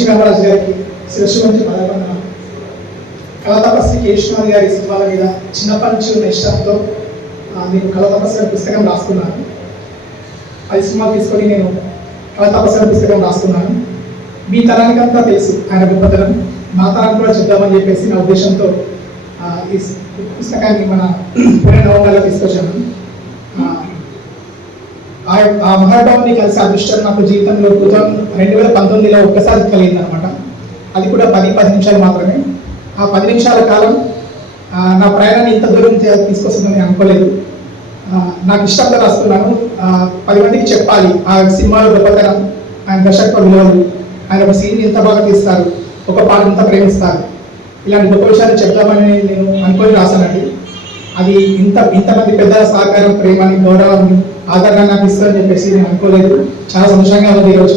శ్రీరామరాజు గారికి శిరస్సు నుంచి పదకొండ కళాతపస్వి కేశవనాథ్ గారి సినిమాల మీద చిన్నప్పటి నుంచి ఉన్న ఇష్టంతో నేను కళాతపస్వి పుస్తకం రాసుకున్నాను. 10 సినిమాలు తీసుకొని నేను కళాతపస్వి పుస్తకం రాసుకున్నాను. మీ తరానికంతా తెలుసు ఆయన గొప్పతనం, మా తరానికి కూడా చెప్దామని చెప్పేసి నా ఉద్దేశంతో ఈ పుస్తకాన్ని మన పుణె నవంబర్లో తీసుకొచ్చాను. ఆ మహానుభావుని కలిసి అదృష్టం నాకు జీవితంలో 2019లో ఒక్కసారి కలిగిందనమాట. అది కూడా 10 నిమిషాలు మాత్రమే. ఆ 10 నిమిషాల కాలం నా ప్రయాణాన్ని ఇంత దూరం తీసుకొస్తుందని అనుకోలేదు. నాకు ఇష్టంతో రాస్తున్నాను. 10 మందికి చెప్పాలి ఆ సినిమాలో గొప్పతనం, ఆయన దర్శకత్వ విలువలు, ఆయన ఒక సీన్ ఎంత బాగా తీస్తారు, ఒక పాట ఎంత ప్రేమిస్తారు, ఇలాంటి గొప్ప విషయాలు చెప్తామని నేను అనుకొని రాశానండి. అది ఇంతమంది పెద్దల సహకారం, ప్రేమని, గౌరవాన్ని, ఆదరణ నాకు ఇస్తుందని చెప్పేసి నేను అనుకోలేదు. చాలా సంతోషంగా ఉంది ఈరోజు.